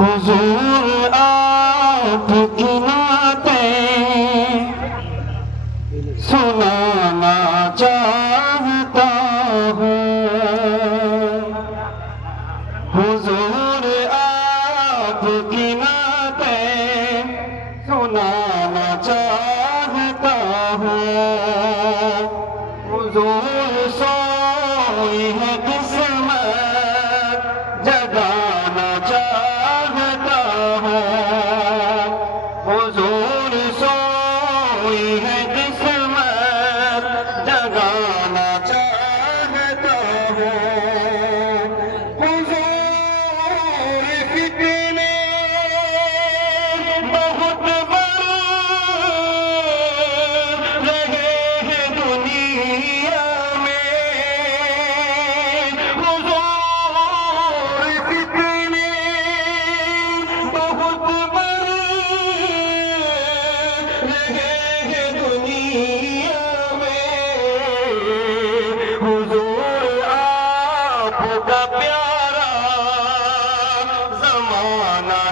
हुजूर आपकी नातें सुनाना चाहता हूँ। हुजूर आपकी नातें सुनाना चाहता हूँ। हुजूर सोई है किस्मत जगाना चाहता हूँ। हुजूर सोई है किस्मत जगाना चाहता हूँ। हुजूर कितने बहुत बढ़ रहे हैं दुनिया में। हुजूर कितने बहुत बढ़ रहे हैं दुनिया में। हुजूर आपका प्यारा ज़माना